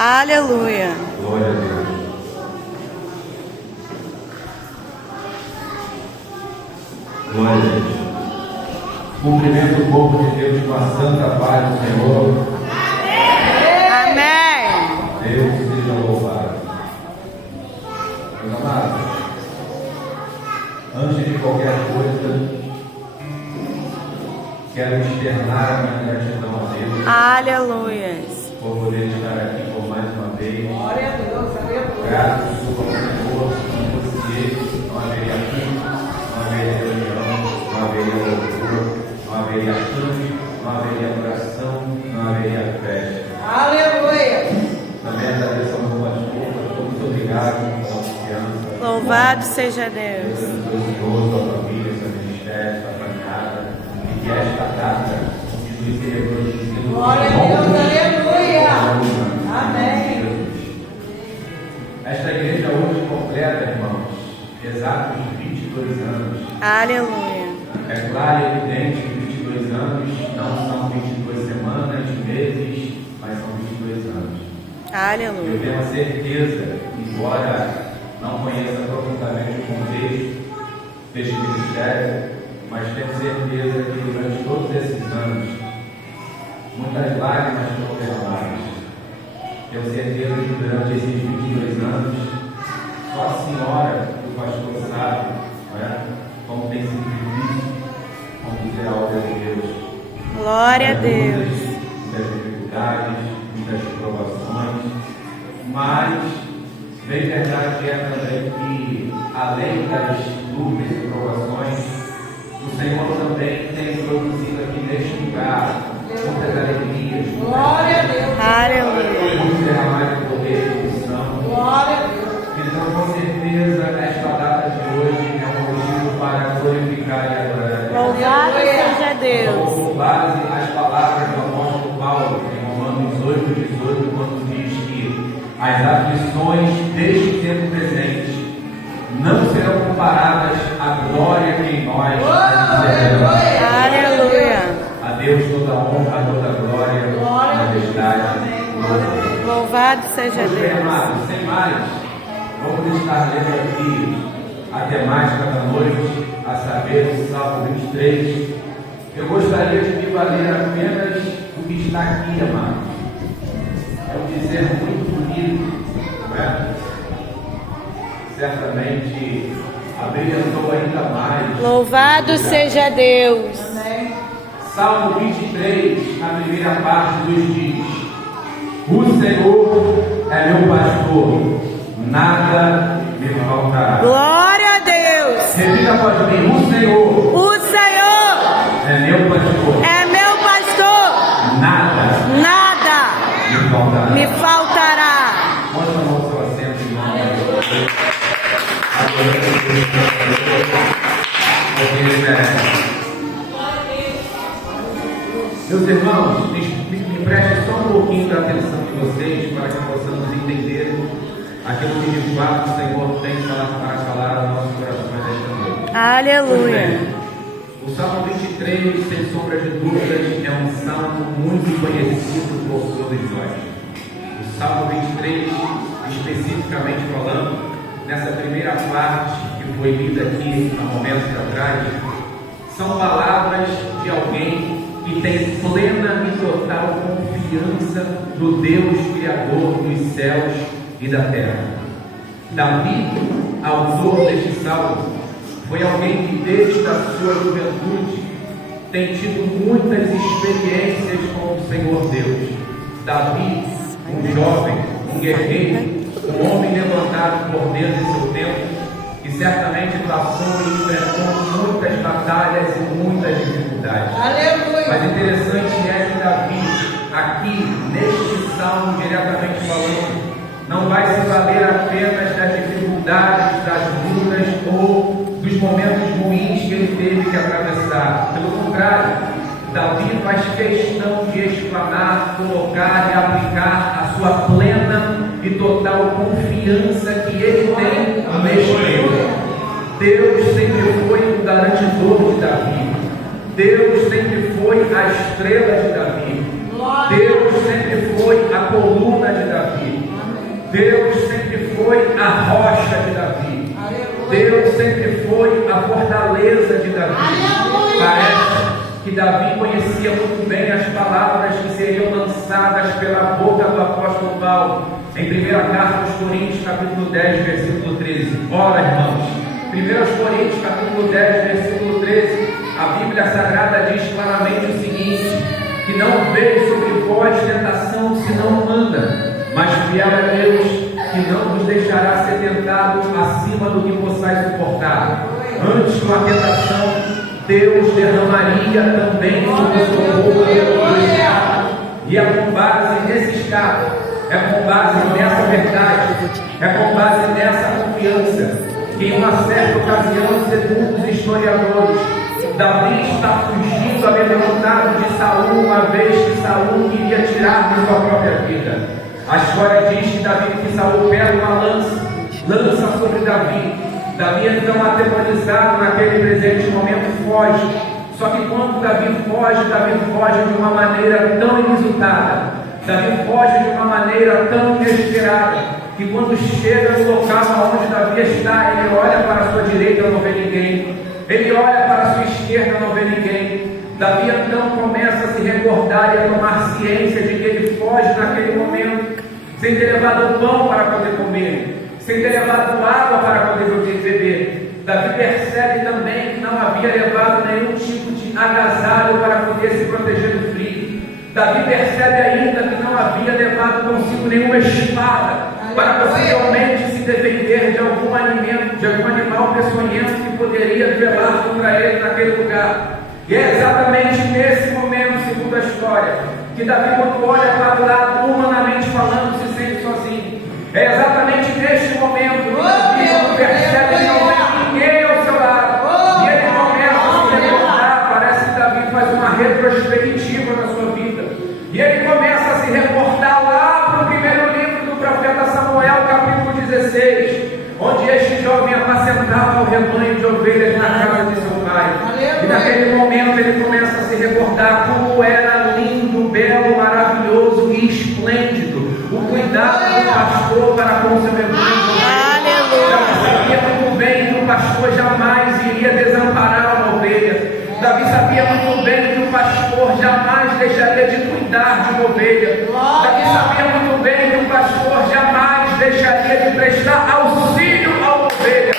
Aleluia. Glória a Deus. Glória a Deus. Cumprimento o povo de Deus com a santa paz do Senhor. Amém. Deus seja louvado. Meus amados, antes de qualquer coisa, quero externar a minha gratidão a Deus. Aleluia. Por poder estar aqui por mais uma vez. Glória a Deus, aleluia. Graças ao Senhor, se fosse Ele, não haveria culto, não haveria reunião, não haveria loucura, não haveria canto, não haveria oração, não haveria festa. Aleluia. Também agradeço ao meu pastor, muito obrigado pela confiança. Louvado seja Deus. Deus abençoe sua família, seu ministério, sua caminhada, e que esta data continue se reproduzindo. Glória a Deus, aleluia. Amém. Esta igreja hoje completa, irmãos, exatos 22 anos. Aleluia. É claro e evidente que 22 anos não são 22 semanas, meses, mas são 22 anos. Eu Aleluia. tenho a certeza, embora não conheça profundamente o contexto deste ministério, mas tenho certeza que durante todos esses anos, muitas lágrimas foram derramadas. Tenho certeza que durante esses 22 anos, só a senhora e o pastor sabe, não é? Como tem sido difícil conduzir a obra de Deus. Glória a Deus. Muitas dificuldades, muitas provações, mas bem verdade é também que, além das dúvidas e provações, o Senhor também tem produzido aqui neste lugar muitas alegrias. Glória a Deus. Aleluia. Muito derramar de poder e unção. Glória a Deus. Então, com certeza, esta data de hoje é um motivo para glorificar e adorar a Deus. Louvado seja Deus. Com base as palavras do apóstolo Paulo, em Romanos 8:18, quando diz que as aflições deste tempo presente não serão comparadas à glória que em nós recebemos. Aleluia. A Deus toda honra, toda glória, majestade. Louvado seja Pois bem, Deus. amados, sem mais, vamos estar lendo aqui a temática da noite, a saber, o Salmo 23. Eu gostaria de me valer apenas o que está aqui, amados. É um dizer muito bonito, não é? Certamente abrilhantou ainda mais. Louvado seja Deus. Amém. Salmo 23, na primeira parte, nos diz: o Senhor é meu pastor, nada me faltará. Glória a Deus. Repita após mim: o Senhor O Senhor é meu pastor, é meu pastor. nada Nada me faltará. me faltará. Mostra a mão ao seu assento, irmão. Adorando a Deus, porque Ele merece. Meus irmãos, me prestem só um pouquinho da atenção de vocês para que possamos entender aquilo que de fato o Senhor tem para falar ao nosso coração nesta noite. Pois Aleluia. bem, o Salmo 23, sem sombra de dúvidas, é um salmo muito conhecido por todos nós. O Salmo 23, especificamente falando, nessa primeira parte que foi lida aqui há momentos atrás, são palavras de alguém que tem plena e total confiança no Deus Criador dos céus e da terra. Davi, autor deste salmo, foi alguém que desde a sua juventude tem tido muitas experiências com o Senhor Deus. Davi, um jovem, um guerreiro, um homem levantado por Deus em seu tempo, que certamente passou e enfrentou muitas batalhas e muitas dificuldades. Aleluia. Mas interessante é que Davi, aqui neste salmo diretamente falando, não vai se valer apenas das dificuldades, das lutas ou dos momentos ruins que ele teve que atravessar. Pelo contrário, Davi faz questão de explanar, colocar e aplicar a sua plena e total confiança que ele tem neste Deus. Deus sempre foi o garantidor de Davi. Deus sempre foi a estrela de Davi. Deus sempre foi a coluna de Davi. Deus sempre foi a rocha de Davi. Deus sempre foi a fortaleza de Davi. Parece que Davi conhecia muito bem as palavras que seriam lançadas pela boca do apóstolo Paulo em 1 Carta aos Coríntios, capítulo 10, versículo 13. Ora, irmãos, 1 Coríntios, capítulo 10, versículo 13, a Bíblia Sagrada diz claramente o seguinte: que não veio sobre vós tentação senão humana, mas fiel é Deus, que não vos deixará ser tentado acima do que possais suportar. Antes com a tentação, Deus derramaria também sobre o seu povo do escado. E é com base nesse escado, é com base nessa verdade, é com base nessa confiança, que em uma certa ocasião, segundo os historiadores, Davi está fugindo amedrontado de Saul, uma vez que Saul queria tirar de sua própria vida. A história diz que Davi, que Saul pega uma lança sobre Davi. Davi, então, atemorizado naquele presente momento, foge. Só que quando Davi foge de uma maneira tão inusitada, Davi foge de uma maneira tão inesperada, que quando chega no local onde Davi está, ele olha para a sua direita e não vê ninguém, ele olha para a sua esquerda e não vê ninguém. Davi então começa a se recordar e a tomar ciência de que ele foge naquele momento, sem ter levado pão para poder comer, sem ter levado água para poder beber. Davi percebe também que não havia levado nenhum tipo de agasalho para poder se proteger do frio. Davi percebe ainda que não havia levado consigo nenhuma espada para possivelmente se defender de algum alimento, de algum animal peçonhento que poderia velar contra ele naquele lugar. E é exatamente nesse momento, segundo a história, que Davi, quando olha para o lado, humanamente falando, se sente sozinho. É exatamente neste momento que Davi percebe que não tem ninguém ao seu lado. E ele começa a se recordar. Parece que Davi faz uma retrospectiva na sua vida. E ele começa a se reportar lá para o primeiro livro do profeta Samuel, capítulo 16, onde este jovem apacentava o rebanho de ovelhas na casa de seu pai. E naquele momento ele começa a se recordar como era lindo, belo, maravilhoso e esplêndido o cuidado do pastor para com o seu rebanho. Davi sabia muito bem que o pastor jamais iria desamparar uma ovelha. Davi sabia muito bem que o pastor jamais deixaria de cuidar de uma ovelha. Davi sabia muito bem que o pastor jamais deixaria de prestar auxílio a uma ovelha.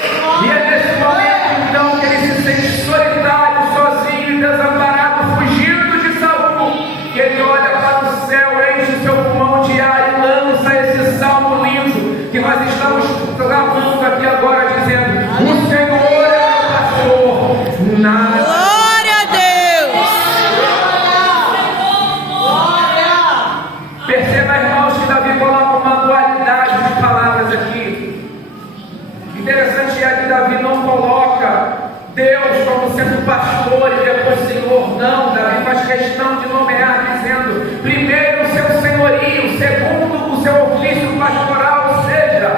E é nesse momento então que ele se sente solitário, sozinho e desamparado, fugindo de Saul, que ele olha para o céu, enche o seu pulmão de ar e lança esse salmo lindo que nós estamos clamando aqui agora, dizendo: o Senhor é meu pastor, nada. Perceba, irmãos, que Davi coloca uma dualidade de palavras aqui. Interessante é que Davi não coloca Deus como sendo pastor e depois Senhor. Não, Davi faz questão de nomear, dizendo: primeiro o seu senhorio, segundo o seu ofício pastoral, ou seja,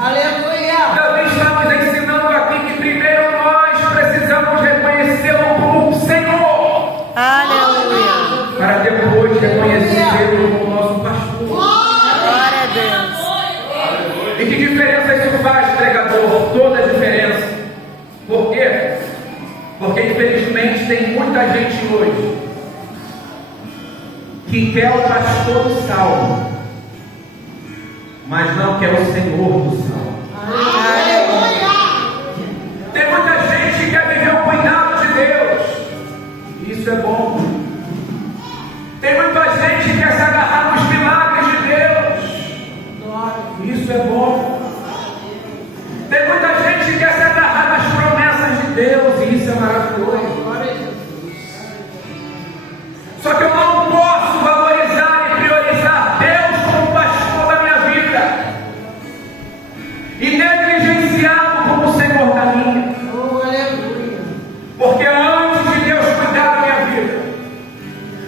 aleluia. Davi está nos ensinando aqui que primeiro nós precisamos reconhecê-lo como o Senhor, aleluia, para depois reconhecê-lo como nosso pastor. Glória a Deus. E que diferença isso faz, pregador? Toda a diferença. Por quê? Porque infelizmente tem muita gente hoje que quer o pastor do salmo, mas não quer o Senhor do salmo. Tem muita gente que quer viver o cuidado de Deus. Isso é bom. Tem muita gente que quer se agarrar nos milagres de Deus. Isso é bom. Tem muita gente que quer se agarrar nas promessas de Deus. E isso é maravilhoso. Só que eu não posso valorizar e priorizar Deus como pastor da minha vida e negligenciá-lo como Senhor da minha. Porque antes de Deus cuidar da minha vida,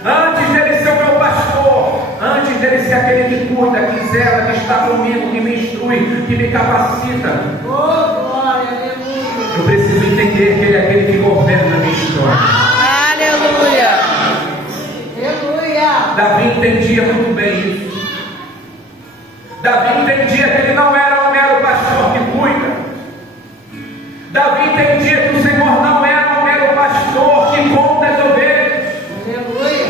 antes dele ser o meu pastor, antes dele ser aquele que cuida, que zela, que está comigo, que me instrui, que me capacita, eu preciso entender que ele é aquele que governa a minha história. Aleluia! Davi entendia muito bem isso. Davi entendia que ele não era um mero pastor que cuida. Davi entendia que o Senhor não era um mero pastor que conta as ovelhas. Aleluia.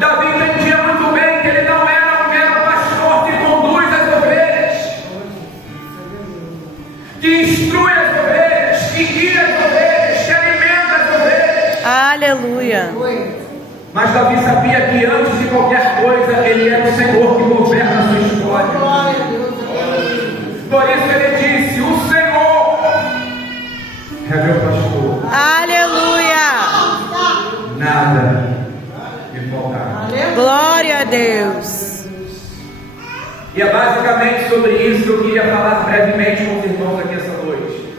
Davi entendia muito bem que ele não era um mero pastor que conduz as ovelhas, que instrui as ovelhas, que guia as ovelhas, que alimenta as ovelhas. Aleluia. Mas Davi sabia que antes de qualquer coisa, ele era o Senhor que governa a sua história. Glória a Deus. Por isso ele disse: o Senhor é meu pastor, Aleluia. nada me faltará. Glória a Deus. E é basicamente sobre isso que eu queria falar brevemente com os irmãos aqui essa noite.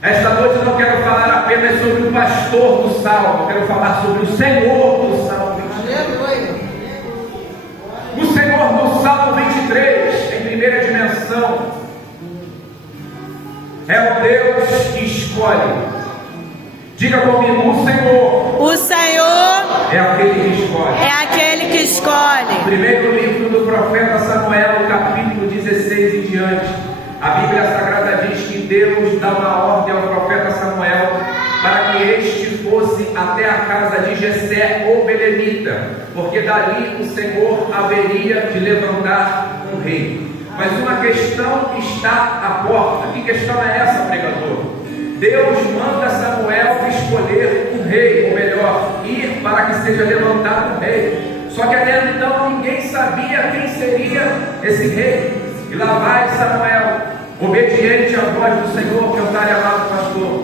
Esta noite eu não quero falar apenas sobre o pastor do Salmo, eu quero falar sobre o Senhor do Salmo 23. Aleluia. O Senhor do Salmo 23, em primeira dimensão, é o Deus que escolhe. Diga comigo: o Senhor O Senhor é aquele que escolhe. é aquele que escolhe. Primeiro livro do profeta Samuel, capítulo 16 em diante, a Bíblia Sagrada diz que Deus dá uma ordem ao profeta Samuel para que este fosse até a casa de Jessé, o belemita, porque dali o Senhor haveria de levantar um rei. Mas uma questão está à porta. Que questão é essa, pregador? Deus manda Samuel escolher um rei, ou melhor, ir para que seja levantado um rei. Só que até então ninguém sabia quem seria esse rei. E lá vai Samuel, obediente à voz do Senhor, que é o pai amado pastor,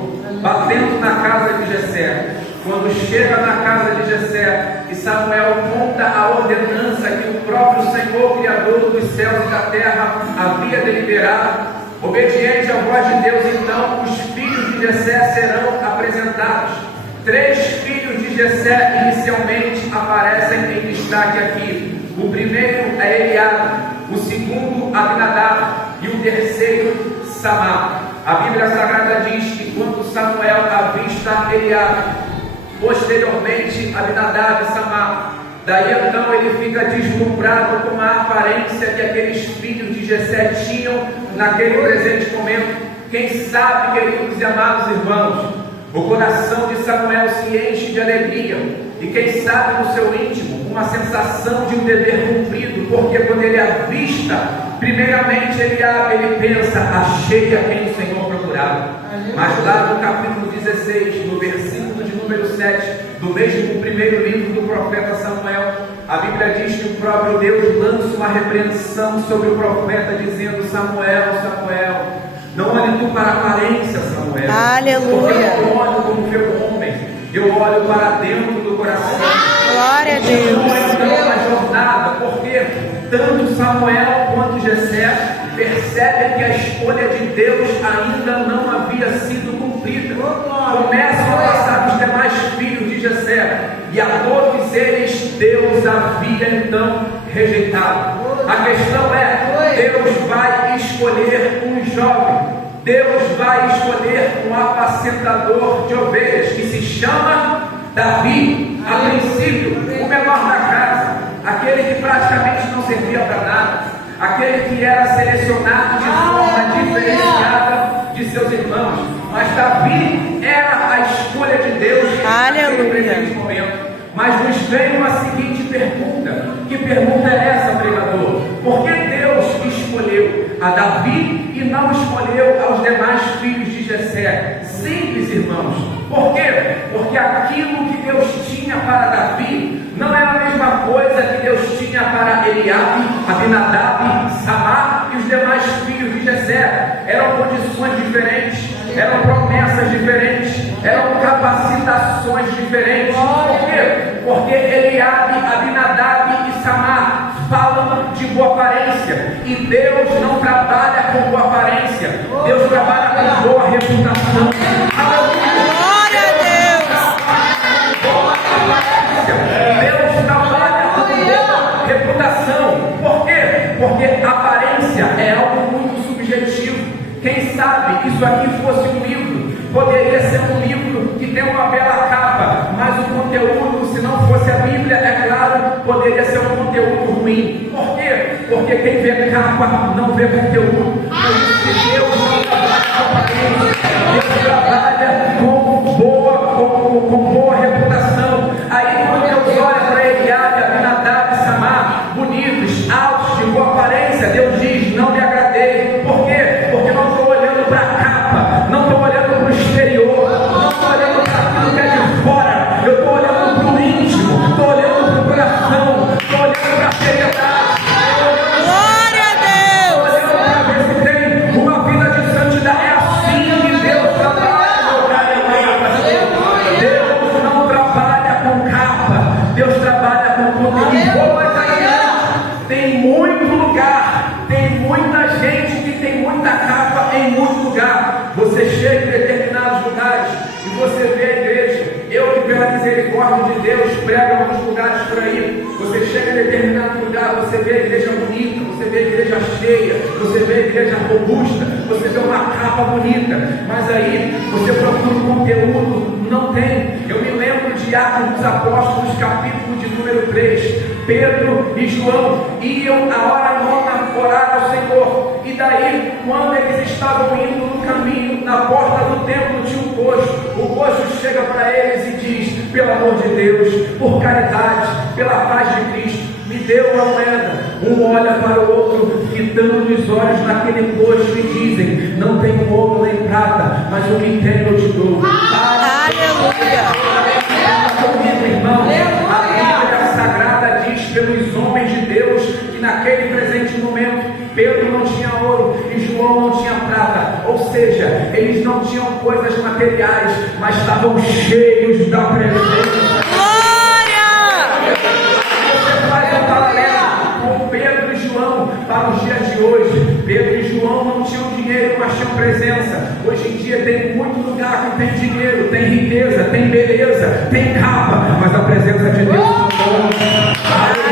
batendo na casa de Jessé. Quando chega na casa de Jessé, e Samuel conta a ordenança que o próprio Senhor, Criador dos céus e da terra, havia deliberado, obediente à voz de Deus, então os filhos de Jessé serão apresentados. 3 filhos de Jessé inicialmente aparecem em destaque aqui. O primeiro é Eliabe, o segundo Abinadab e o terceiro Samá. A Bíblia Sagrada diz que quando Samuel avista Eliabe, posteriormente Abinadab e Samá, daí então ele fica deslumbrado com a aparência que aqueles filhos de Jessé tinham naquele presente momento. Quem sabe, queridos e amados irmãos, o coração de Samuel se enche de alegria, e quem sabe no seu íntimo uma sensação de um dever cumprido, porque quando ele avista primeiramente Eliabe, ele pensa: achei a quem o Senhor procurava. Mas lá no capítulo 16, no versículo de número 7 do mesmo primeiro livro do profeta Samuel, a Bíblia diz que o próprio Deus lança uma repreensão sobre o profeta, dizendo: Samuel, Samuel, não olhe tu para a aparência, Samuel. Aleluia. Porque eu olho como meu homem, eu olho para dentro do coração. Glória a Deus. Não é uma jornada, porque tanto Samuel quanto Jessé percebem que a escolha de Deus ainda não havia sido cumprida. Começam a passar os demais filhos de Jessé, e a todos eles Deus havia então rejeitado. A questão é: Deus vai escolher um jovem, Deus vai escolher um apacentador de ovelhas, que se chama Davi. A princípio, o menor da casa, aquele que praticamente não servia para nada, aquele que era selecionado de forma diferenciada de seus irmãos. Mas Davi era a escolha de Deus naquele presente momento. Mas nos vem uma seguinte pergunta. Que pergunta é essa, pregador? Por que Deus escolheu a Davi e não escolheu aos demais filhos de Jessé? Simples, irmãos. Por quê? Porque aquilo que Deus tinha para Davi não era a mesma coisa que Deus tinha para Eliabe, Abinadab, Samá e os demais filhos de Jessé. Eram condições diferentes, eram promessas diferentes, eram capacitações diferentes. Por quê? Porque Eliabe, Abinadab e Samá falam de boa aparência, e Deus não trabalha com boa aparência, Deus trabalha com boa reputação. Glória a Deus. Deus trabalha com boa reputação. Por quê? Porque aparência é algo muito subjetivo. Quem sabe isso aqui fosse um livro, poderia ser um livro que tem uma bela capa, mas o conteúdo, se não fosse a Bíblia, é claro, poderia ser um conteúdo ruim. Por quê? Porque quem vê capa, não vê conteúdo. Por isso que Deus não trabalha com aparência. Deus trabalha com boa reputação. Aí quando Deus olha para Eliabe, Abinadab e Samar, bonitos, altos, de boa aparência, Deus diz: não me agradei. Por quê? Porque não estou olhando para a capa, não estou olhando para o exterior, não estou olhando para aquilo que é de fora, eu estou olhando para o íntimo, estou olhando para o coração, estou olhando para a seriedade. Glória a Deus. Olhando para ver se tem uma vida de santidade. É assim que Deus trabalha, meu caro irmão. Deus não trabalha com capa, Deus trabalha com conteúdo. Mas aí tem muito lugar, tem muita gente que tem muita capa em muito lugar. Você chega em determinados lugares e você vê a igreja. Eu, que pela misericórdia de Deus, prego em alguns lugares por aí. Você chega em determinado lugar, você vê a igreja bonita, você vê a igreja cheia, você vê a igreja robusta, você vê uma capa bonita, mas aí você procura um conteúdo, não tem. Eu me lembro de Atos dos Apóstolos, capítulo de número 3. Pedro e João iam na hora nona orar ao Senhor, e daí, quando eles estavam indo no caminho, na porta do templo tinha um coxo. O coxo chega para eles e diz: pelo amor de Deus, por caridade, pela paz de Cristo, me dê uma moeda. Um olha para o outro, fitando os olhos naquele coxo, e dizem: não tenho ouro nem prata, mas o que tenho eu te dou. Aleluia. Comigo, irmão. A Bíblia Sagrada diz pelos homens de Deus que naquele presente momento Pedro não tinha ouro e João não tinha prata, ou seja, eles não tinham coisas materiais, mas estavam cheios da presença. Glória. Você faz um paralelo com Pedro e João para os dias de hoje. Pedro e João não tinham dinheiro, mas tinham presença. Hoje em dia tem muito lugar que tem dinheiro, tem riqueza, tem beleza, tem capa, mas a presença de Deus não tem.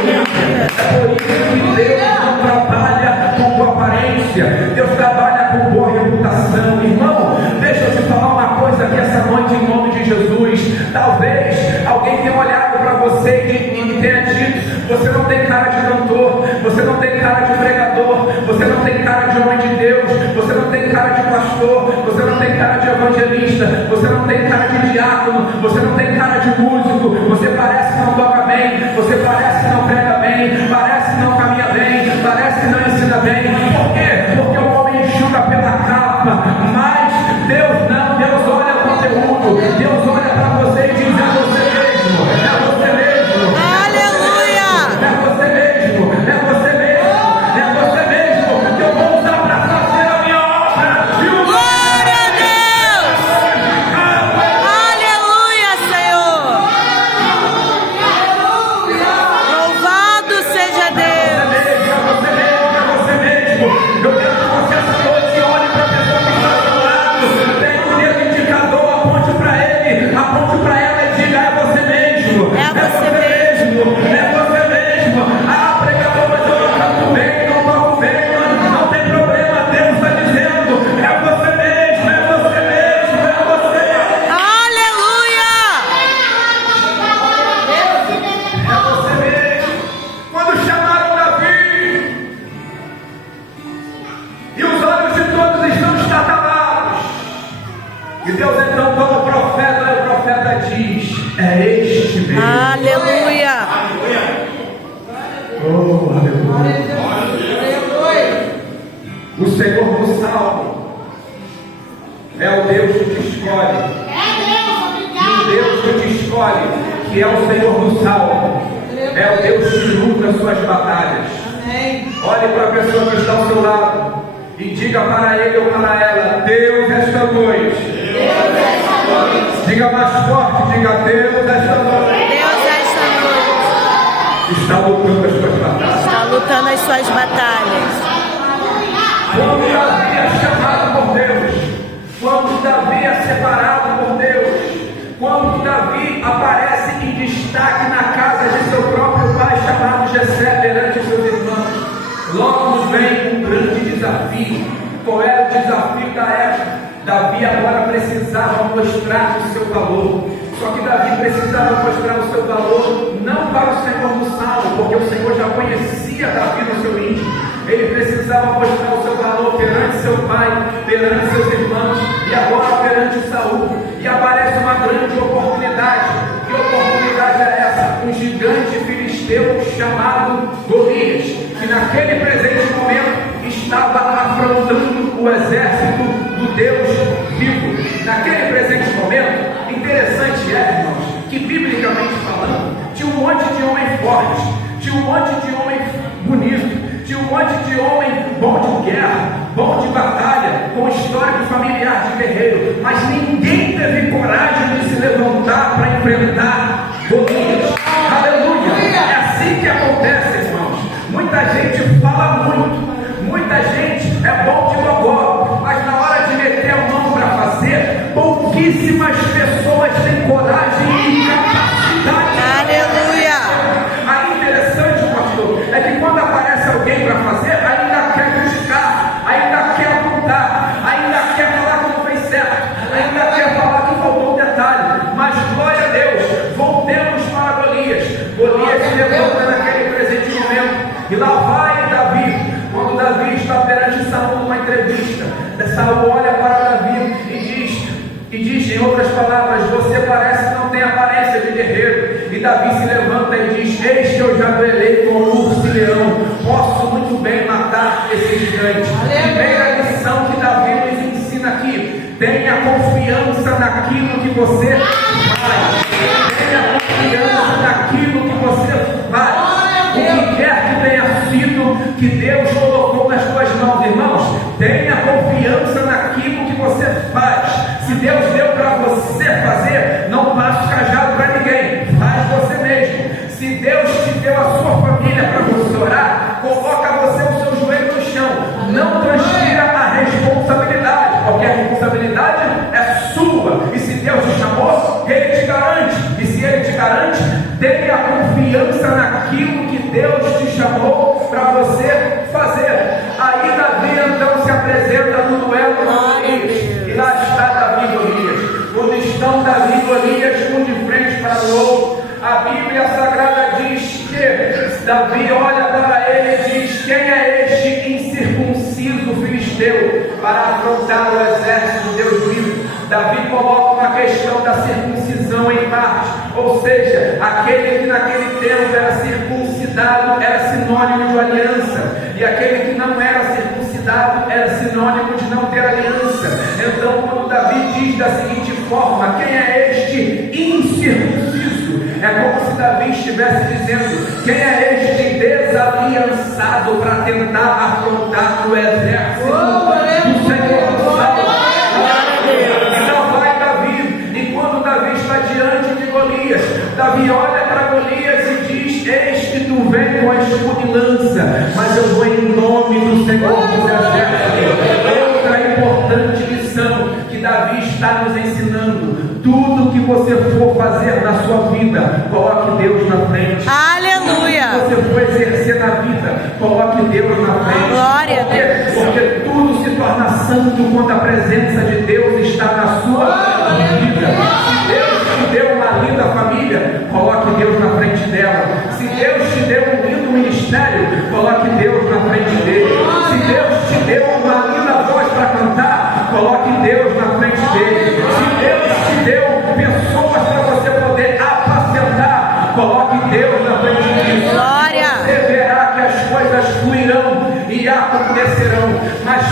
É por isso que Deus não trabalha com boa aparência, Deus trabalha com boa reputação. Irmão, deixa eu te falar uma coisa aqui essa noite em nome de Jesus. Talvez alguém tenha olhado para você e tenha dito: você não tem cara de cantor, você não tem cara de pregador, você não tem cara de homem de Deus, você não tem cara de pastor, você não tem cara de evangelista, você não tem cara de diácono, você não tem cara de músico, você parece que não toca bem, você parece que não prega bem, parece que não caminha bem, parece que não ensina bem. Por quê? Porque o homem enxuga pela capa, mas Deus não. Deus olha o conteúdo, Deus olha para você e diz: é você mesmo, é você mesmo. Aleluia. É você mesmo, é você mesmo, é você mesmo que eu vou usar para fazer a minha obra. E o Glória a Deus. Aleluia, Senhor. Louvado seja Deus. você mesmo. Eu quero que você essa noite olhe para a pessoa que está ao seu lado, pegue o dedo indicador, aponte para ele, aponte para ela e diga: é você mesmo, É você mesmo, é você mesmo. Ah, pregador, mas eu não canto bem, não toco bem, não tem problema. Deus está dizendo: é você mesmo, é você mesmo, é você. Aleluia. É você mesmo. Quando chamaram Davi e os olhos de todos estão estatalados, e Deus então toma o profeta, e o profeta diz: é este mesmo. Aleluia. Oh, aleluia. O Senhor do Salmo é o Deus que te escolhe. E o Deus que te escolhe, que é o Senhor do Salmo, é o Deus que luta as suas batalhas. Olhe para a pessoa que está ao seu lado e diga para ele ou para ela: Deus, esta noite. Diga mais forte, diga: Deus, esta noite. Deus, esta noite, Está lutando as suas batalhas. está lutando as suas batalhas. Quando Davi é chamado por Deus, quando Davi é separado por Deus, quando Davi aparece em destaque na casa de seu próprio pai, chamado Jessé, perante os seus irmãos, logo vem um grande desafio. Qual era o desafio da época? Davi agora precisava mostrar o seu valor. Só que Davi precisava mostrar o seu valor não para o Senhor do Salmo, porque o Senhor já conhecia Davi no seu íntimo. Ele precisava precisava mostrar o seu valor perante seu pai, perante seus irmãos e agora perante Saul. E aparece uma grande oportunidade. Que oportunidade é essa? Um gigante filisteu chamado Golias, que naquele presente momento estava afrontando o exército do Deus vivo. Naquele presente momento, interessante é, irmãos, que biblicamente falando, tinha um monte de homem forte, tinha um monte de homem bonito, tinha um monte de homem bom de guerra, bom de batalha, com histórico familiar de guerreiro, mas ninguém teve coragem de se levantar para enfrentar Golias. Aleluia! É assim que acontece, irmãos. Muita gente fala muito, muita gente é bom de gogó, mas na hora de meter a mão para fazer, pouquíssimas pessoas têm coragem e capacidade. Aleluia. Aí interessante, pastor, é que quando aparece alguém para fazer, ainda quer criticar, ainda quer apontar, ainda quer falar que não fez certo, ainda quer falar que faltou um detalhe. Mas glória a Deus, voltemos para Golias. Golias se levanta naquele presente momento, e lá vai Davi. Quando Davi está perante Saul numa entrevista, Saul olha para Davi e diz em outras palavras: você parece que não tem aparência de guerreiro. E Davi se levanta e diz: eis que eu já duelei com o urso e leão, posso muito bem matar esse gigante. Primeira lição que Davi nos ensina aqui: tenha confiança naquilo que você faz. Tenha confiança naquilo que você faz. O que quer que tenha sido que Deus colocou nas tuas mãos, irmãos, tenha confiança naquilo que você faz. Se Deus deu para você fazer, não passe o cajado para ninguém, faz você mesmo. Se Deus te deu a sua família para você orar, coloca você o seu joelho no chão, não transfira a responsabilidade, porque a responsabilidade é sua, e se Deus te chamou, Ele te garante, e se Ele te garante, tenha confiança naquilo que Deus te chamou para você fazer. Aí Davi então se apresenta no duelo com Golias, e lá está Davi e Golias. Quando estão Davi e Golias um de frente para o outro, a Bíblia Sagrada diz que Davi olha para ele e diz: quem é este incircunciso filisteu para afrontar o exército de Deus vivo? Davi coloca uma questão da circuncisão em parte, ou seja, aquele que naquele tempo era circuncidado era sinônimo de aliança, e aquele que não era circuncidado era sinônimo de não ter aliança. Então, quando Davi diz da seguinte forma: quem é este incircunciso? É como se Davi estivesse dizendo: quem é este desaliançado para tentar afrontar o exército do Senhor do céu? Então vai Davi, e quando Davi está diante de Golias, Davi olha para Golias e diz: eis que tu vem com a escudo e lança, mas eu vou em nome do Senhor dos exércitos. Outra importante lição que Davi está nos ensinando: tudo que você for fazer na sua vida, coloque Deus na frente. Aleluia. Tudo que você for exercer na vida, coloque Deus na frente. Glória a Deus. Porque tudo se torna santo quando a presença de Deus está na sua vida. Se Deus te deu uma linda família, coloque Deus na frente dela. Se Deus te deu um lindo ministério, coloque Deus na frente dele. Se Deus te deu uma linda voz para cantar, coloque Deus na frente dele. Se Deus te deu pessoas para você poder apacentar, coloque Deus na frente disso. Glória. Você verá que as coisas fluirão e acontecerão. Mas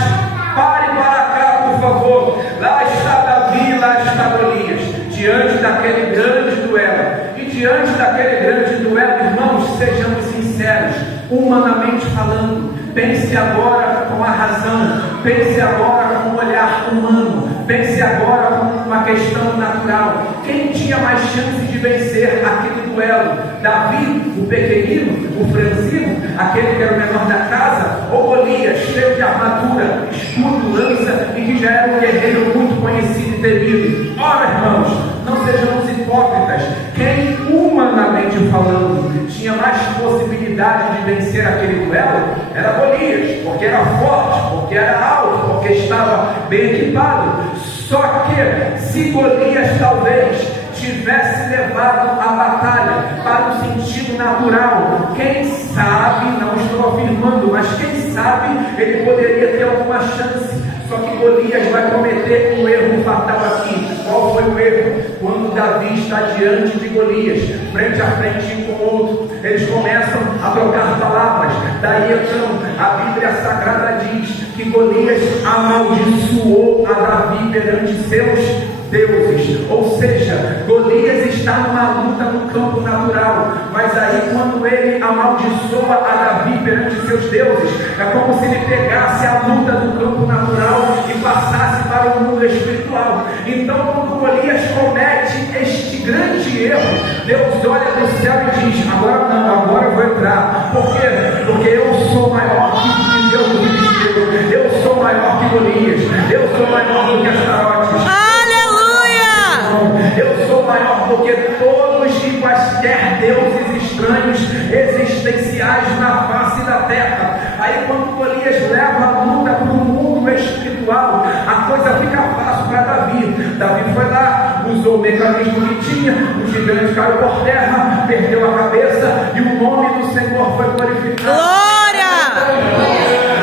pare para cá, por favor. Lá está Davi, lá está Golias, diante daquele grande duelo. E diante daquele grande duelo, irmãos, sejamos sinceros, humanamente falando, pense agora com a razão, pense agora com um olhar humano, pense agora com uma questão natural. Quem tinha mais chance de vencer aquele duelo? Davi, o pequenino, o franzino, aquele que era o menor da casa, ou Golias, cheio de armadura, escudo, lança, e que já era um guerreiro muito conhecido e temido? Ora, irmãos, não sejamos hipócritas. Quem, humanamente falando, tinha mais possibilidade de vencer aquele duelo era Golias, porque era forte, porque era alto, porque estava bem equipado. Só que se Golias talvez tivesse levado a batalha para um sentido natural, quem sabe, não estou afirmando, mas quem sabe ele poderia ter alguma chance. Só que Golias vai cometer um erro fatal aqui. Qual foi o erro? Quando Davi está diante de Golias, frente a frente um com o outro, eles começam a trocar palavras. Daí então a Bíblia Sagrada diz que Golias amaldiçoou a Davi perante seus deuses. Ou seja, Golias está numa luta no campo natural, mas aí quando ele amaldiçoa a Davi perante seus deuses, é como se ele pegasse a luta do campo natural e passasse para o mundo espiritual. Então quando Golias comete este grande erro, Deus olha do céu e diz: agora não, agora eu vou entrar. Por quê? Porque eu sou maior que Deus do Filisteu, eu sou maior que Golias, eu sou maior do que Astarote. Eu sou maior do que todos e quaisquer deuses estranhos existenciais na face da terra. Aí quando Golias leva a luta para o mundo espiritual, a coisa fica fácil para Davi. Davi foi lá, usou o mecanismo que tinha, o gigante caiu por terra, perdeu a cabeça e o nome do Senhor foi glorificado. Glória!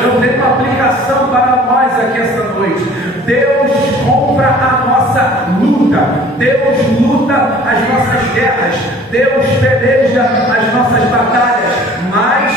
Não tem uma aplicação para nós aqui essa noite. Deus compra a nossa luta, Deus luta as nossas guerras, Deus peleja as nossas batalhas, mas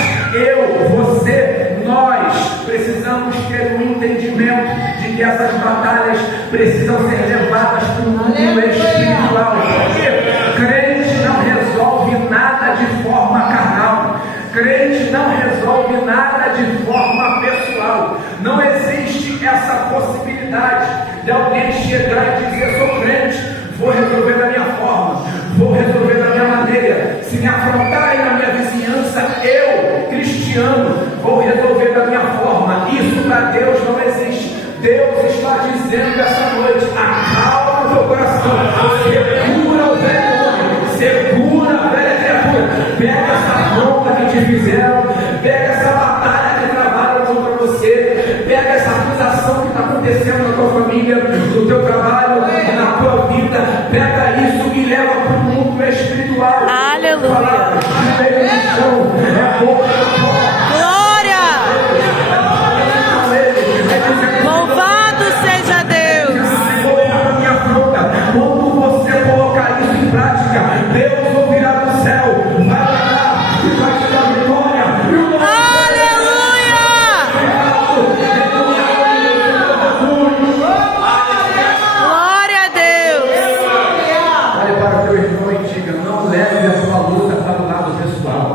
você, nós precisamos ter um entendimento de que essas batalhas precisam ser levadas para o mundo espiritual, porque crente não resolve nada de forma carnal, crente não resolve nada de forma pessoal. Não existe essa possibilidade de alguém chegar e dizer: sou crente, vou resolver da minha forma, vou resolver da minha maneira. Se me afrontarem na minha vizinhança, eu, cristiano, vou resolver da minha forma. Isso para Deus não existe. Deus está dizendo essa noite: acalma o teu coração, segura o velho homem, segura a velha criatura, pega essa afronta que te fizeram, pega essa batalha que travaram contra você, pega essa acusação que está acontecendo na tua família, no teu trabalho, na tua vida, pega isso e leva para o mundo espiritual. Aleluia! É pouco. Glória! Louvado seja Deus! Quando você colocar isso em prática, Deus ouvirá do céu, vai lá e vai te dar vitória. Aleluia! Glória a Deus! Olha para o teu irmão e diga: não leve a sua luta para o lado pessoal.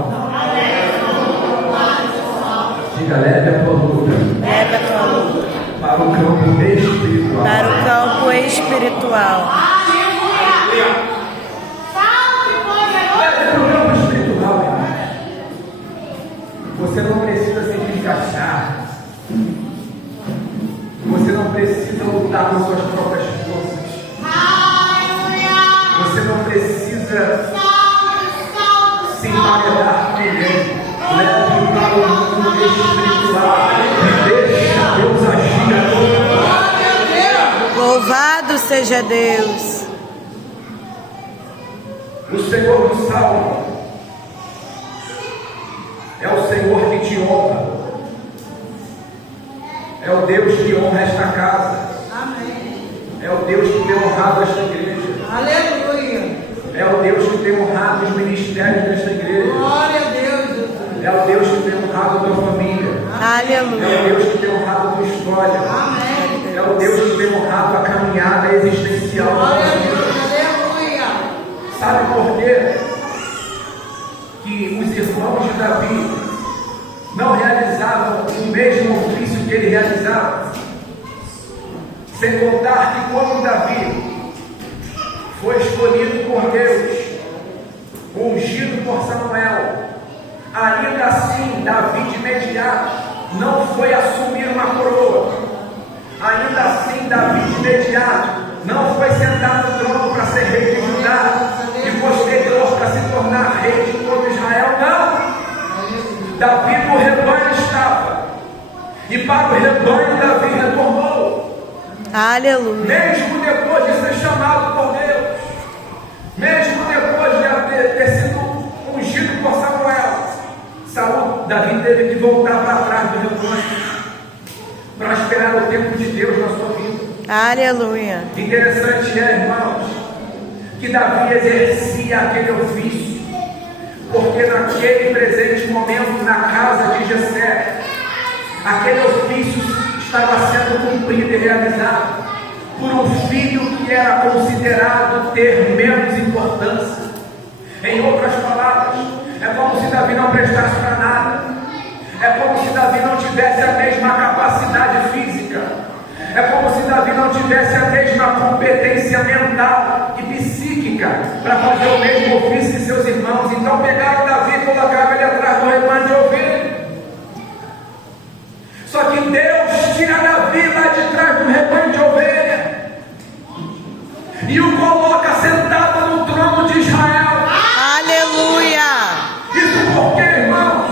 Diga: leve a tua luta. Leva a tua luta Para o campo espiritual. para o campo espiritual. Leve para o campo espiritual, irmão. Você não precisa se encaixar. Você não precisa lutar com suas próprias forças. Você não precisa se emparedar com ninguém. Leve para o mundo espiritual e deixa Deus agir a tua. Louvado seja Deus! O Senhor do Salmo é o Senhor que te honra, é o Deus que honra esta casa, é o Deus que tem honrado esta igreja, Aleluia. é o Deus que tem honrado os ministérios desta igreja, Glória a Deus. é o Deus que tem honrado a tua família, é Aleluia! o Deus que tem honrado a tua história, é o Deus que tem honrado a caminhada existencial da Glória tua a vida. Deus. Aleluia. Sabe por quê? Que os irmãos de Davi não realizavam o mesmo ofício que ele realizava? Sem contar que quando Davi foi escolhido por Deus, ungido por Samuel, ainda assim Davi de imediato não foi assumir uma coroa. Ainda assim Davi de imediato não foi sentar no trono para ser rei de Judá e posterior para se tornar rei de todo Israel. Não! Davi no rebanho estava, e para o rebanho Davi retornou. Aleluia! Mesmo depois de ser chamado por Deus, Mesmo depois de ter sido ungido por Saul, Davi teve que voltar para trás do rebanho para esperar o tempo de Deus na sua vida. Aleluia. Interessante irmãos, que Davi exercia aquele ofício, porque naquele presente momento, na casa de Jessé, aquele ofício estava sendo cumprido e realizado por um filho que era considerado ter menos importância. Em outras palavras, é como se Davi não prestasse para nada, é como se Davi não tivesse a mesma capacidade física, é como se Davi não tivesse a mesma competência mental e psíquica para fazer o mesmo ofício que seus irmãos. Então pegaram Davi e colocaram ele atrás do rebanho de ovelha. Só que Deus tira Davi lá de trás do rebanho de ovelha e o coloca sentado no trono de Israel. Aleluia. Isso por quê, irmãos?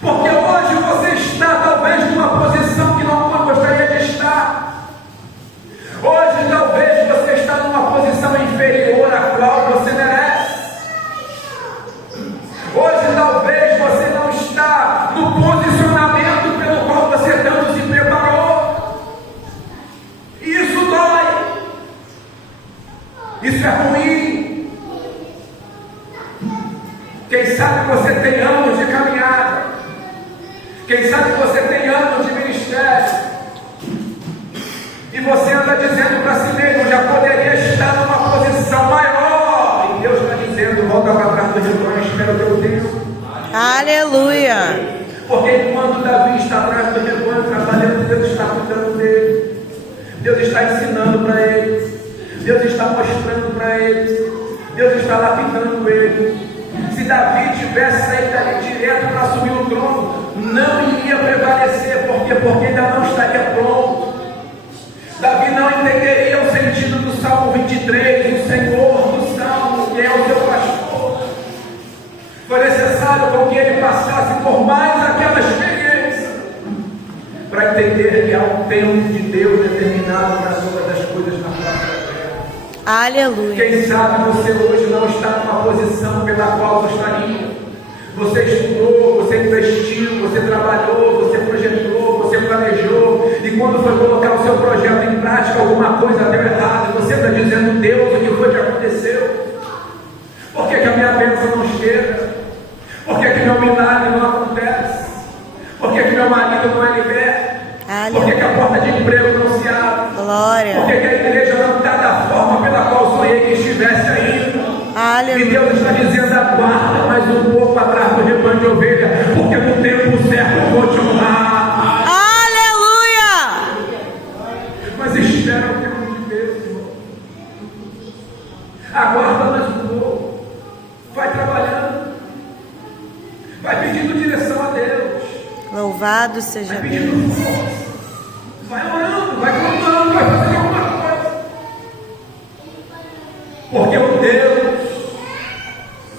Porque hoje você está talvez numa posição que não gostaria de estar. Hoje talvez você está numa posição inferior à qual você merece. Hoje talvez você não está no posicionamento pelo qual você tanto se preparou. Isso dói. Isso é ruim. Quem sabe você tem anos de caminhada. Quem sabe você tem anos de ministério. E você anda dizendo para si mesmo, já poderia estar numa posição maior. E Deus está dizendo, volta para trás do rebanho, espera o teu tempo. Aleluia. Porque enquanto Davi está atrás do rebanho trabalhando, Deus está cuidando dele. Deus está ensinando para ele. Deus está mostrando para ele. Deus está lapidando ele. Se Davi tivesse saído ali direto para assumir o trono, não iria prevalecer. Por quê? Porque ainda não estaria pronto. Davi não entenderia o sentido do Salmo 23, o Senhor do Salmo, que é o seu pastor. Foi necessário com que ele passasse por mais aquela experiência para entender que há um tempo de Deus determinado para todas as coisas na face da terra. Aleluia. Quem sabe você hoje não está numa posição pela qual gostaria. Você estudou, você investiu, você trabalhou, você projetou, você planejou, e quando foi colocar o seu projeto em prática, alguma coisa deu errado, e você está dizendo, Deus, o que foi que aconteceu? Por que a minha bênção não chega? Por que meu milagre não acontece? Por que meu marido não é liberto? Por que a porta de emprego não se abre? Glória. Por que a igreja não está da forma pela qual sonhei que estivesse ainda? Aleluia. E Deus está dizendo, aguarda mais um pouco atrás do rebanho de ovelha, porque no tempo certo eu vou te honrar. Aleluia. Mas espera o tempo de Deus, irmão. Aguarda mais um pouco. Vai trabalhando. Vai pedindo direção a Deus. Louvado seja Vai Deus. pedindo força. Vai orando, vai clamando, vai fazendo alguma coisa. Porque o Deus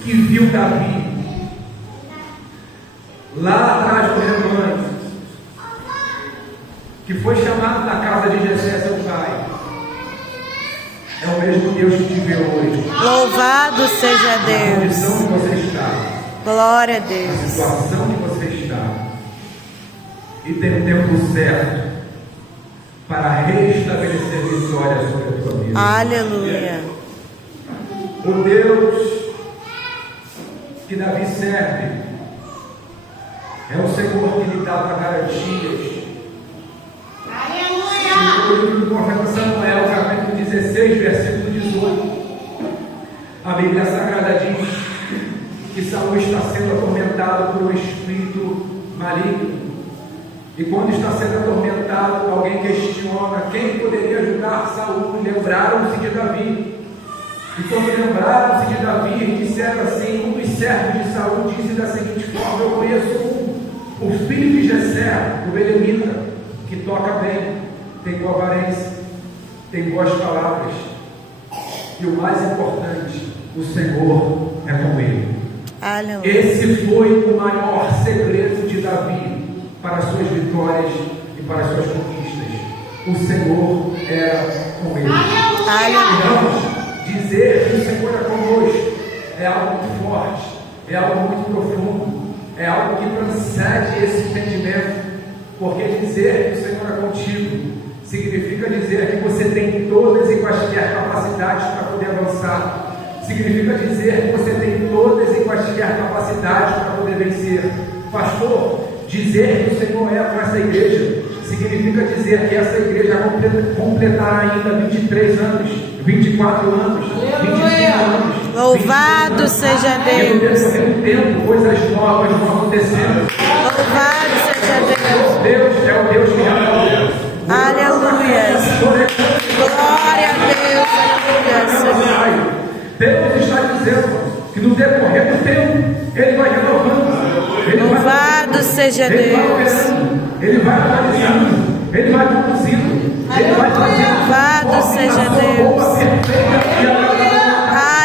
que viu Davi lá atrás do rebanho, que foi chamado na casa de Jessé, seu pai, é o mesmo Deus que te vê hoje. Louvado seja Na Deus. condição que você está, Glória a na Deus. situação que você está, e tem o tempo certo para restabelecer vitória sobre a tua vida. Aleluia. O Deus que Davi serve é o Senhor que lhe dava garantias. No livro do profeta Samuel, capítulo 16, versículo 18, a Bíblia Sagrada diz que Saul está sendo atormentado por um espírito maligno. E quando está sendo atormentado, alguém questiona quem poderia ajudar Saul. Lembraram-se de Davi. E quando lembraram-se de Davi, disseram assim: um dos servos de Saul disse da seguinte forma: eu conheço o filho de Jessé, o belemita, que toca bem, tem boa aparência, tem boas palavras, e o mais importante, o Senhor é com ele. Aleluia. Esse foi o maior segredo de Davi para as suas vitórias e para as suas conquistas. O Senhor era com ele. Aleluia. Irmãos, Dizer que o Senhor é conosco é algo muito forte, é algo muito profundo, é algo que transcende esse entendimento, porque dizer que o Senhor é contigo significa dizer que você tem todas e quaisquer capacidades para poder avançar, significa dizer que você tem todas e quaisquer capacidades para poder vencer. Pastor, dizer que o Senhor é com essa igreja significa dizer que essa igreja completará ainda 23 anos, 24 anos, 25 anos. Louvado seja Deus. No tempo, coisas novas vão acontecendo. Louvado seja Deus. Deus é o Deus que é. Aleluia. Glória a Deus. Aleluia, Senhor. Deus está dizendo que no decorrer do tempo Ele vai renovando. Louvado seja Deus. Ele vai atualizando. Ele vai conduzindo. Ele vai fazendo. Louvado seja Deus.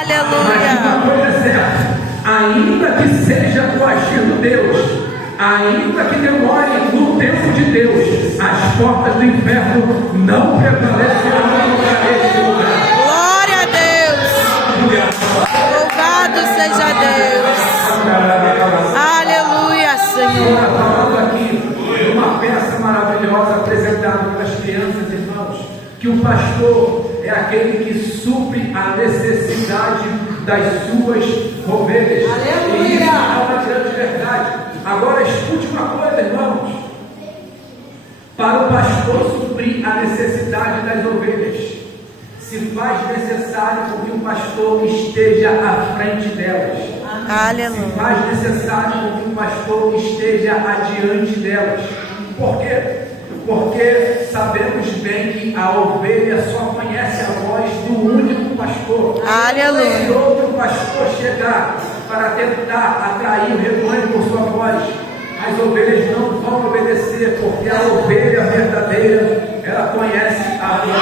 Aleluia. Uma coisa é certa, ainda que seja o agir de Deus, ainda que demore no tempo de Deus, as portas do inferno não prevalecerão contra este lugar. Glória a Deus. Louvado seja Deus. Aleluia, Senhor. Nós falamos aqui de uma peça maravilhosa apresentada pelas crianças, irmãos, que o pastor é aquele que supre a necessidade das suas ovelhas. Aleluia. E isso é uma grande verdade. Agora escute uma coisa, irmãos. Para o pastor suprir a necessidade das ovelhas, se faz necessário que o pastor esteja à frente delas. Aleluia. Se faz necessário que o pastor esteja adiante delas. Por quê? Porque sabemos bem que a ovelha só conhece a voz do único pastor. Aleluia. Se outro pastor chegar para tentar atrair o rebanho por sua voz, as ovelhas não vão obedecer, porque a ovelha verdadeira, ela conhece a voz.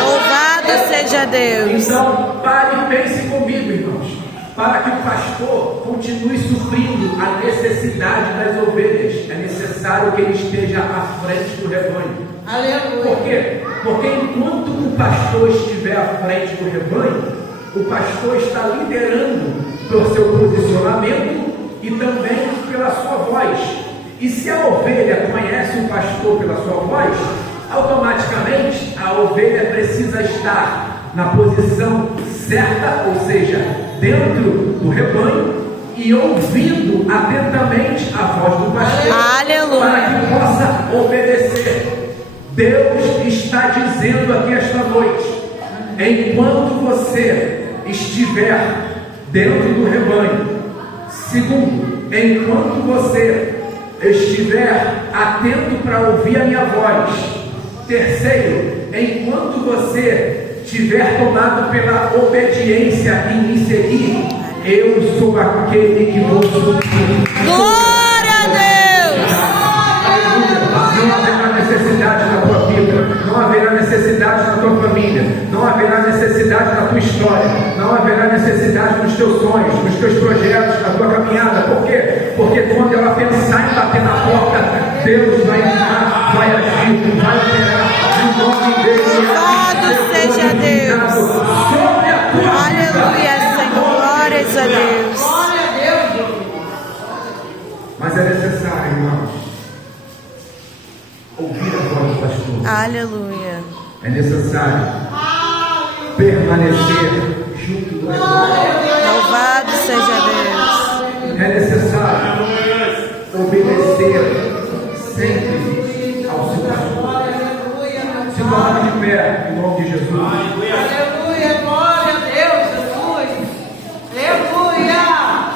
Louvado seja Deus. Então, pare e pense comigo, irmãos, para que o pastor continue suprindo a necessidade das ovelhas, é necessário que ele esteja à frente do rebanho. Aleluia. Por quê? Porque enquanto o pastor estiver à frente do rebanho, o pastor está liderando pelo seu posicionamento e também pela sua voz. E se a ovelha conhece o pastor pela sua voz, automaticamente a ovelha precisa estar na posição certa, ou seja, dentro do rebanho e ouvindo atentamente a voz do pastor. Aleluia. Para que possa obedecer. Deus está dizendo aqui esta noite, enquanto você estiver dentro do rebanho, segundo, enquanto você estiver atento para ouvir a minha voz, terceiro, enquanto você estiver tomado pela obediência em me seguir, eu sou aquele que vou suprir. Glória a Deus. Não haverá necessidade na tua vida, não haverá necessidade na tua família, não haverá necessidade na tua história, não haverá necessidade nos teus sonhos, nos teus projetos, na tua caminhada. Por quê? Porque quando ela pensar em bater na porta, Deus vai entrar, vai agir, vai operar no nome dele. Louvado seja Deus. Sobre a tua vida. Aleluia, Senhor. Glórias a Deus. Glória a Deus. Mas é necessário, irmãos, ouvir a voz do pastor. Aleluia. É necessário permanecer junto do rebanho. Louvado seja Deus. É necessário obedecer sempre ao seu pastor. Se coloque de pé, em nome de Jesus. Aleluia. Glória a Deus, Jesus. Aleluia.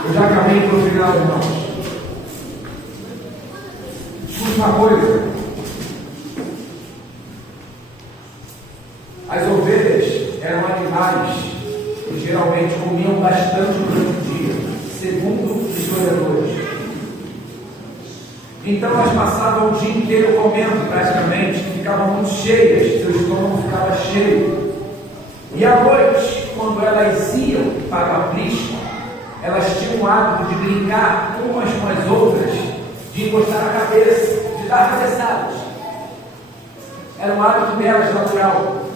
Eu já caminho para o final, irmãos. Escute uma coisa. As ovelhas eram animais que geralmente comiam bastante durante o dia, segundo os historiadores. Então elas passavam o dia inteiro comendo praticamente, ficavam muito cheias, seu estômago ficava cheio. E à noite, quando elas iam para o aprisco, elas tinham o hábito de brincar umas com as outras, de encostar a cabeça, de dar cabeçadas. Era um hábito delas natural.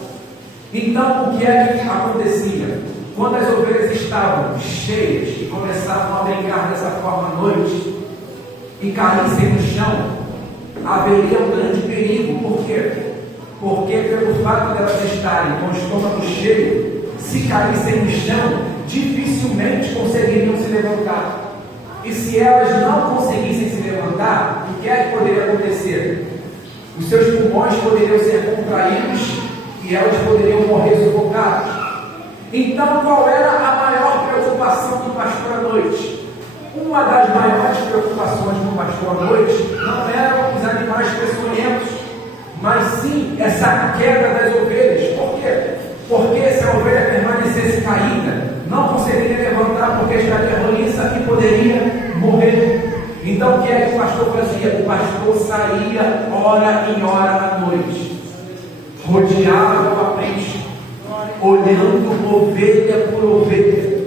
Então, o que é que acontecia? Quando as ovelhas estavam cheias e começavam a brincar dessa forma à noite e caíssem no chão, haveria um grande perigo. Por quê? Porque pelo fato de elas estarem com o estômago cheio, se caíssem no chão, dificilmente conseguiriam se levantar. E se elas não conseguissem se levantar, o que é que poderia acontecer? Os seus pulmões poderiam ser contraídos e elas poderiam morrer sufocadas. Então, qual era a maior preocupação do pastor à noite? Uma das maiores preocupações do pastor à noite não eram os animais peçonhentos, mas sim essa queda das ovelhas. Por quê? Porque se a ovelha permanecesse caída, não conseguiria levantar porque estaria roliça e poderia morrer. Então, o que é que o pastor fazia? O pastor saía hora em hora à noite, rodeava o aprisco, olhando ovelha por ovelha,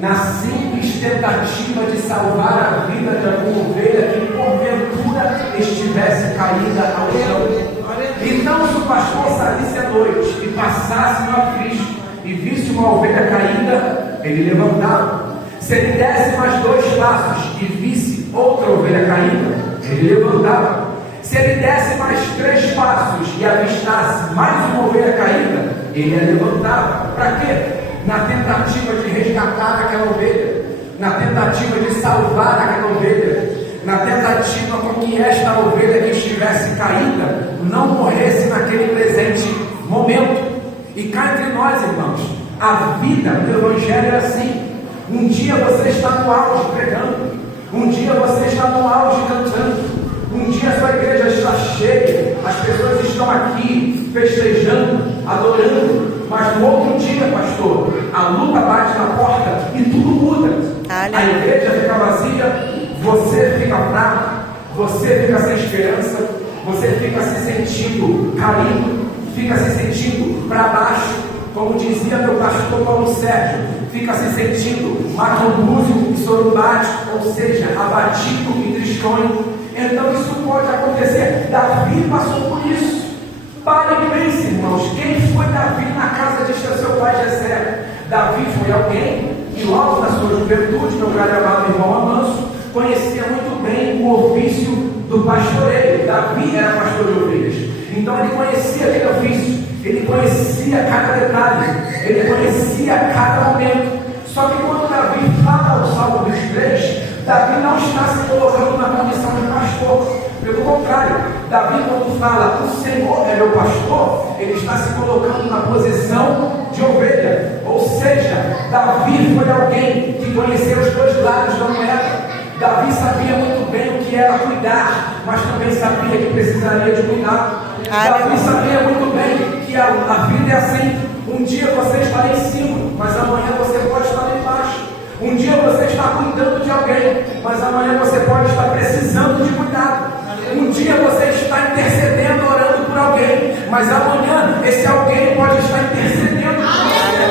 na simples tentativa de salvar a vida de alguma ovelha que porventura estivesse caída ao chão. Então, se o pastor saísse à noite e passasse no aprisco e visse uma ovelha caída, ele levantava. Se ele desse mais 2 passos e visse outra ovelha caída, ele levantava. Se ele desse mais 3 passos e avistasse mais uma ovelha caída, ele a levantava. Para quê? Na tentativa de resgatar aquela ovelha, na tentativa de salvar aquela ovelha, na tentativa com que esta ovelha que estivesse caída não morresse naquele presente momento. E cá entre nós, irmãos, a vida do Evangelho é assim. Um dia você está no auge pregando, um dia você está no auge cantando, um dia a sua igreja está cheia, as pessoas estão aqui festejando, adorando, mas no outro dia, pastor, a luta bate na porta e tudo muda. A igreja fica vazia, você fica fraco, você fica sem esperança, você fica se sentindo caído, fica se sentindo para baixo. Como dizia meu pastor Paulo Sérgio, fica se sentindo macambúzio e sorumbático, ou seja, abatido e tristonho. Então isso pode acontecer. Davi passou por isso. Pare e pense, irmãos, quem foi Davi na casa de seu pai Jessé? Davi foi alguém que logo na sua juventude, meu grande amado irmão Amanso, conhecia muito bem o ofício do pastoreio. Davi era pastor de ovelhas, então ele conhecia aquele ofício, ele conhecia cada detalhe, ele conhecia cada momento. Só que quando Davi fala o Salmo 23, Davi não está se colocando na condição de pastor. Pelo contrário, Davi, quando fala o Senhor é meu pastor, ele está se colocando na posição de ovelha. Ou seja, Davi foi alguém que conheceu os 2 lados da moeda. Davi sabia muito bem o que era cuidar, mas também sabia que precisaria de cuidar. Davi sabia muito bem que a vida é assim. Um dia você está lá em cima, mas amanhã você pode estar lá embaixo. Um dia você está cuidando de alguém, mas amanhã você pode estar precisando de cuidado. Um dia você está intercedendo, orando por alguém, mas amanhã esse alguém pode estar intercedendo por você.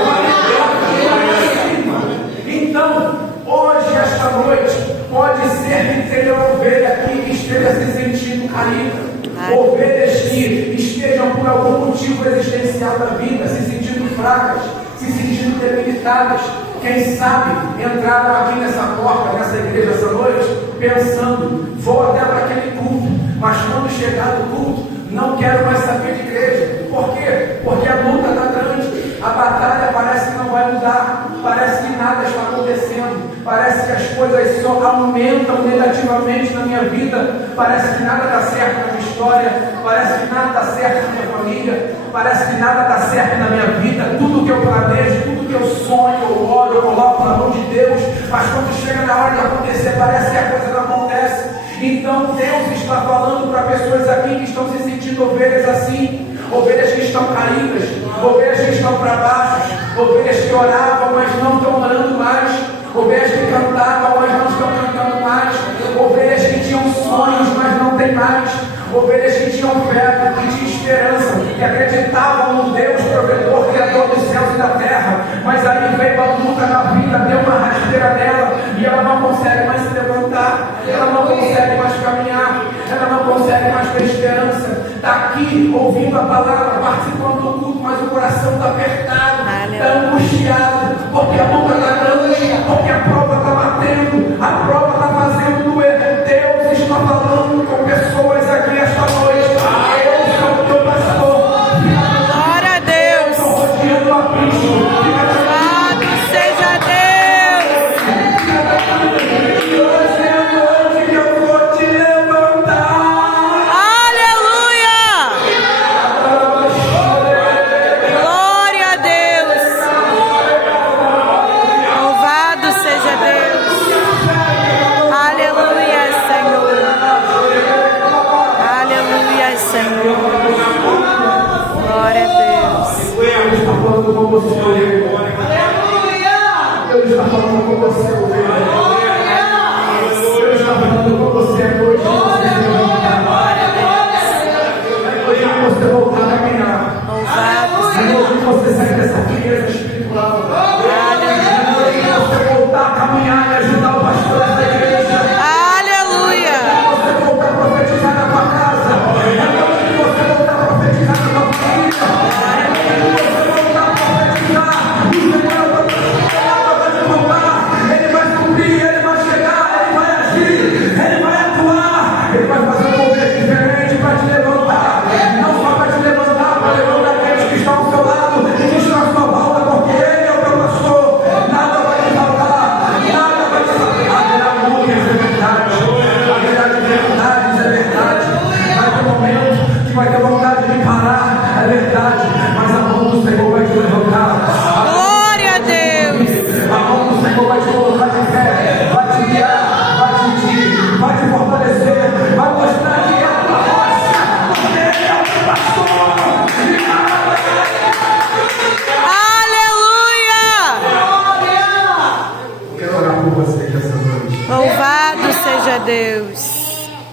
Então, hoje, esta noite, pode ser que tenha uma ovelha aqui que esteja se sentindo caída. Ovelhas que estejam por algum motivo existencial da vida, se sentindo fracas, se sentindo debilitadas. Quem sabe entraram aqui nessa porta, nessa igreja essa noite, pensando, vou até para aquele culto, mas quando chegar no culto, não quero mais saber de igreja. Por quê? Porque a luta está grande, a batalha parece que não vai mudar, parece que nada está acontecendo, parece que as coisas só aumentam negativamente na minha vida, parece que nada dá certo na minha história, parece que nada dá certo na minha família, parece que nada dá certo na minha vida. Tudo que eu planejo, tudo que eu sonho, eu oro, eu coloco na mão de Deus, mas quando chega na hora de acontecer, parece que a coisa não acontece. Então Deus está falando para pessoas aqui que estão se sentindo ovelhas assim, ovelhas que estão caídas, ovelhas que estão para baixo, ovelhas que oravam, mas não estão orando mais, ovelhas que cantavam, mas não estão cantando mais, ovelhas que tinham sonhos, mas não tem mais, Ovelhas que tinham fé, que tinham esperança, que acreditavam no Deus provedor, criador dos céus e da terra. Mas aí veio a luta na vida, deu uma rasteira nela e ela não consegue mais se levantar, ela não consegue mais caminhar, ela não consegue mais ter esperança. Está aqui ouvindo a palavra, participando do culto, mas o coração está apertado, está angustiado, porque a luta está grande, porque a prova está batendo, a prova está fazendo doer. Deus está falando com pessoas aqui esta noite. Eu sou o teu pastor. Glória a Deus. Eu estou rodeando a Cristo. Louvado seja Deus. Hoje é a noite que eu vou te levantar. Aleluia. Glória a Deus. Louvado seja Deus. Aleluia, Senhor. Aleluia, Senhor. Glória a Deus. Deus está falando com você. Deus está falando com você. Deus está falando com você hoje. Hoje você voltar a caminhar. Louvado Senhor, seja que você sair dessa frieza espiritual. Aleluia. Você voltar a caminhar e ajudar o pastor dessa igreja. Aleluia. Você voltar a profetizar na tua casa. É você voltar a profetizar na tua família. É você voltar a profetizar. O Senhor vai voltar. Ele vai cumprir, ele vai chegar, ele vai agir, ele vai atuar. Ele vai fazer um mover diferente para te levantar. Não só para te levantar, para levantar aqueles que estão ao seu lado e que estão à sua volta, porque ele é o teu pastor. Nada vai te faltar, nada vai te faltar. Haverá lutas, é verdade. Haverá dificuldades, é verdade. Vai ter momentos que vai ter vontade de parar, é verdade. Mas a mão do Senhor vai te levantar. Glória a Deus. A mão do Senhor vai te colocar de pé, vai te guiar, vai te ungir, vai te fortalecer, vai mostrar que é a tua rocha, porque Ele é o teu pastor. E nada Aleluia. Eu quero orar por você essa noite. Louvado seja Deus.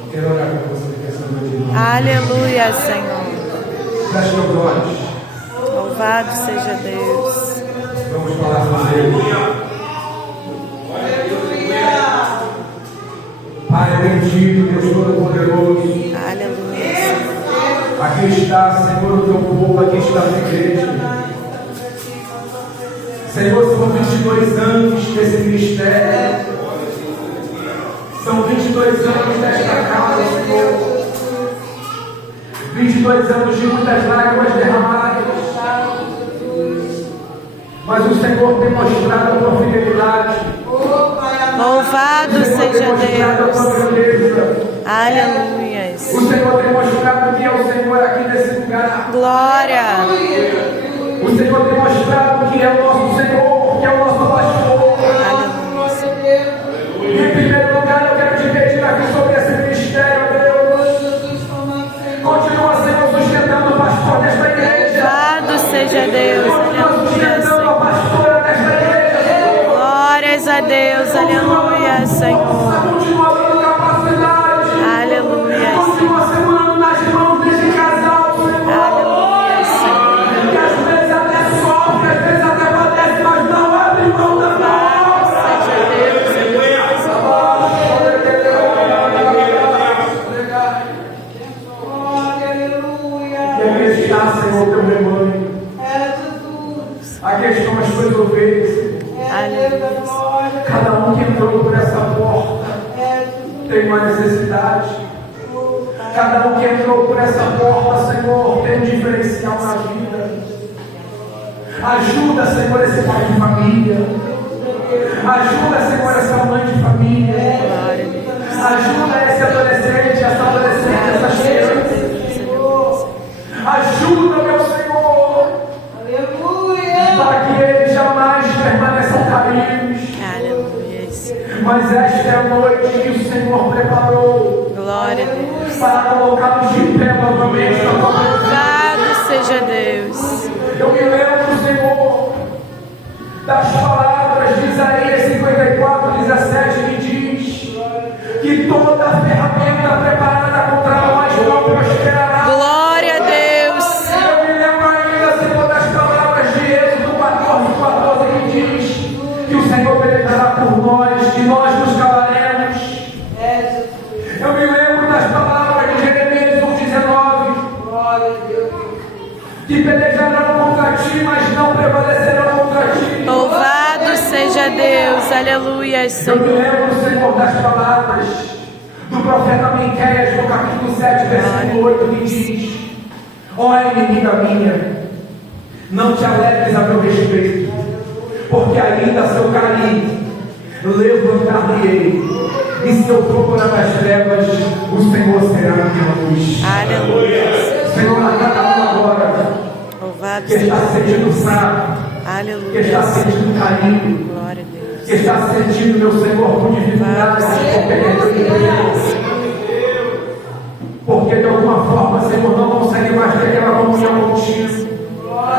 Eu quero orar por você essa noite. Aleluia, Senhor. Feche meus olhos. Louvado seja Deus. Vamos falar com Deus. Pai bendito, Deus Todo-Poderoso. Aleluia, Senhor. Aqui está, Senhor, o teu povo, aqui está a tua igreja. Senhor, são 22 anos desse ministério. São 22 anos desta casa, Senhor. 22 anos de muitas lágrimas derramadas. Mas o Senhor tem mostrado a tua fidelidade. Louvado O Senhor tem seja mostrado a tua Deus. grandeza. Aleluia. O Senhor tem mostrado que é o Senhor aqui nesse lugar. Glória. O Senhor tem mostrado que é o nosso Senhor, que é o nosso pastor. Aleluia, Senhor. E em primeiro lugar, eu quero te pedir aqui sobre esse ministério, Deus. Continua, Senhor, sustentando o pastor desta igreja. Louvado seja Deus. Continua Aleluia, sustentando a Senhor. pastora desta igreja, Senhor. Glórias a Deus. Aleluia, Senhor. Continua dando capacidade. Aleluia, Continua segurando nas mãos desse casal, Senhor. Aleluia, Senhor. Que às vezes até sofre, às vezes até padece, mas não abre mão da palavra. Seja Deus. E aqui está, Senhor, teu rebanho. Aqui estão as tuas ovelhas, Senhor. Aleluia. Cada um que entrou por essa porta tem uma necessidade. Cada um que entrou por essa porta, Senhor, tem um diferencial na vida. Ajuda, Senhor, esse pai de família. Ajuda, Senhor, essa mãe de família. Glória a Deus. Ajuda esse adolescente, essa adolescente, essas crianças. Ajuda, meu Senhor, para que eles jamais permaneçam caídos. Aleluia, Senhor. Mas esta é a noite que o Senhor preparou Glória a Deus. para colocá-los de pé novamente na tua presença. Louvado seja Deus. Eu me lembro, Senhor, das palavras de Isaías 54:17, que diz que toda ferramenta preparada contra nós não que pelejarão contra ti, mas não prevalecerão contra ti. Louvado seja Deus, aleluia, Eu me Senhor. lembro, Senhor, das palavras do profeta Miqueias, no capítulo 7, versículo 8, que diz: ó inimiga minha, não te alegres a meu respeito, porque ainda a seu carinho levantar-me-ei, e se eu procurar nas trevas, o Senhor será minha luz. Aleluia. Senhor, a cada um agora Louvado que está seja sentindo fraco, que está aleluia. sentindo carinho, Glória a Deus. que está sentindo, meu Senhor, por dificuldades, por perdas, porque de alguma forma, Senhor, não consegue mais ter aquela comunhão contigo,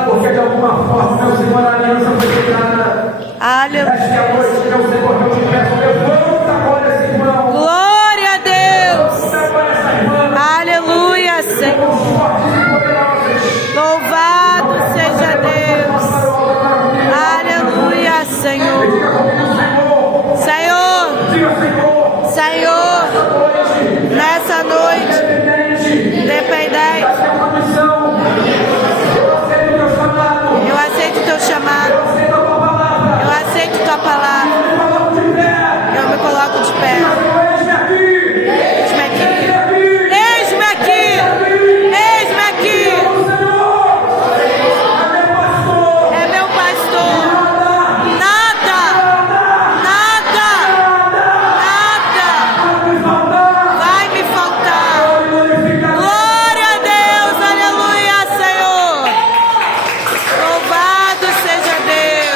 porque de alguma forma, meu Senhor, a aliança foi quebrada. Aleluia. Esta é a noite, meu Senhor, que eu te peço, levanta agora esse irmão, Glória a Deus. levanta agora essa irmã, Aleluia, Senhor. com fortes e poderosas. Louvado seja Deus. Aleluia, Senhor. Diga comigo, Senhor. Senhor, Diga, Senhor. Senhor, nessa noite, independente, eu aceito o teu chamado, eu aceito tua palavra.